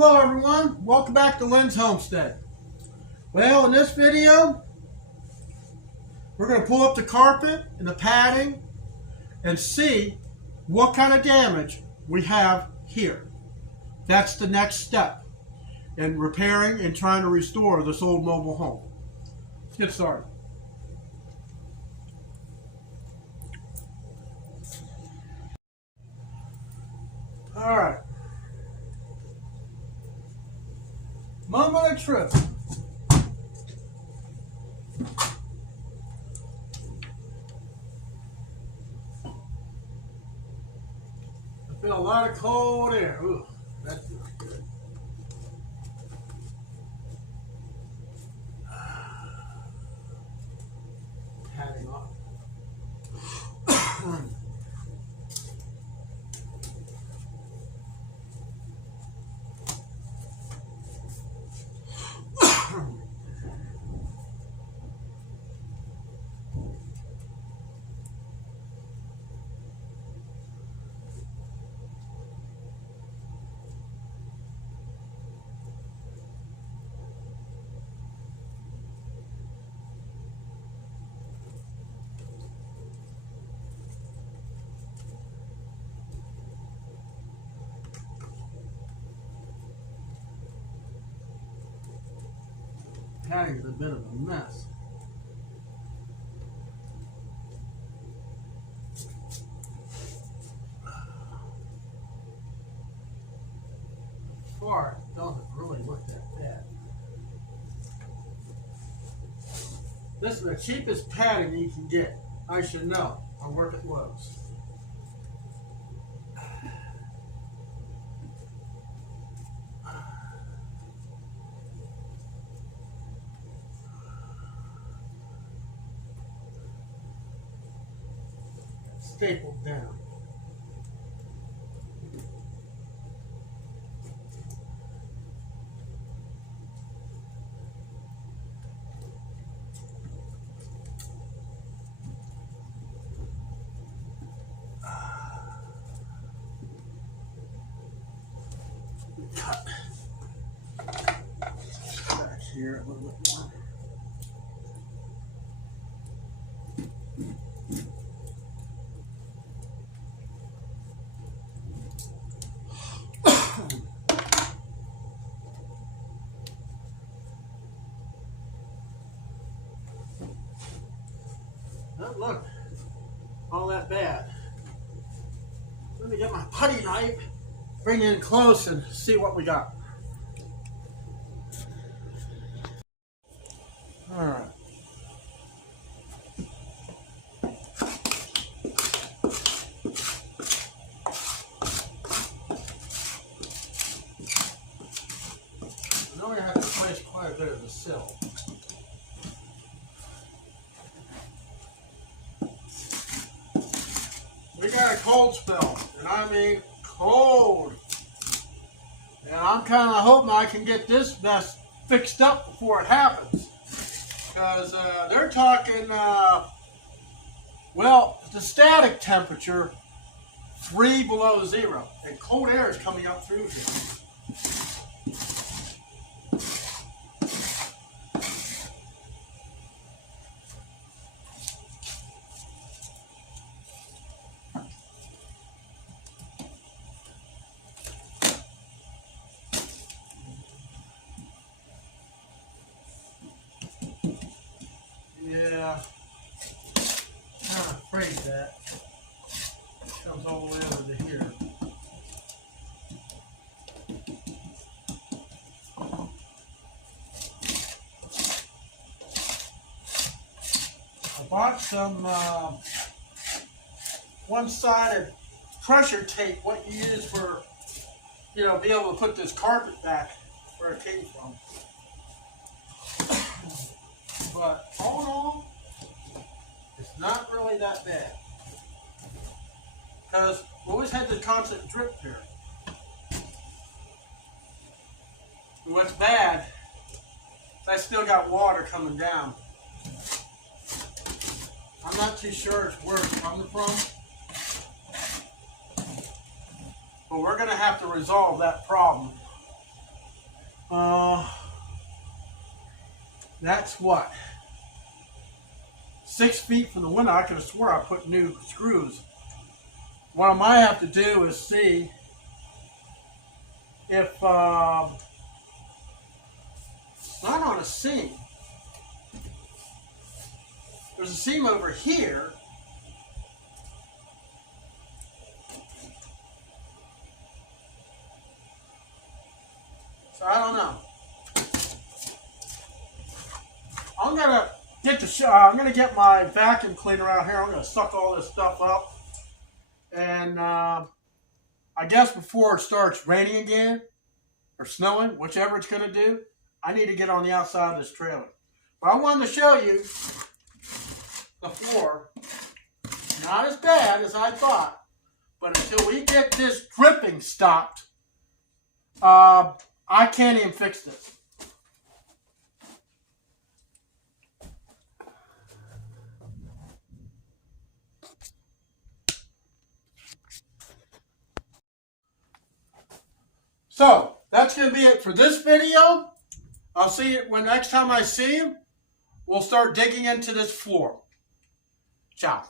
Hello everyone, welcome back to Lynn's Homestead. Well, in this video, we're going to pull up the carpet and the padding and see what kind of damage we have here. That's the next step in repairing and trying to restore this old mobile home. Let's get started. Alright. Moment of truth. I feel a lot of cold air. Ooh, that feels good. Padding off. Padding's a bit of a mess. Far, it doesn't really look that bad. This is the cheapest padding you can get. I should know. I work at Lowe's. Stapled down. Cut back here a little bit more. Doesn't look all that bad. Let me get my putty knife, bring it in close and see what we got. Alright. Now we have to place quite a bit of the sill. We got a cold spell, and I mean cold. And I'm kind of hoping I can get this mess fixed up before it happens. Because they're talking, well, the static temperature 3 below 0. And cold air is coming up through here. Yeah, I'm afraid that comes all the way over to here. I bought some one-sided pressure tape, what you use for, be able to put this carpet back where it came from. But all in all, it's not really that bad. Because we always had the constant drip here. And what's bad is I still got water coming down. I'm not too sure it's where it's coming from. But we're going to have to resolve that problem That's what? 6 feet from the window. I could have swore I put new screws. What I might have to do is see if it's not on a seam. There's a seam over here. So I don't know. I'm gonna get my vacuum cleaner out here. I'm gonna suck all this stuff up, and I guess before it starts raining again or snowing, whichever it's gonna do, I need to get on the outside of this trailer. But I wanted to show you the floor. Not as bad as I thought, but until we get this dripping stopped, I can't even fix this. So, that's going to be it for this video. I'll see you when next time I see you. We'll start digging into this floor. Ciao.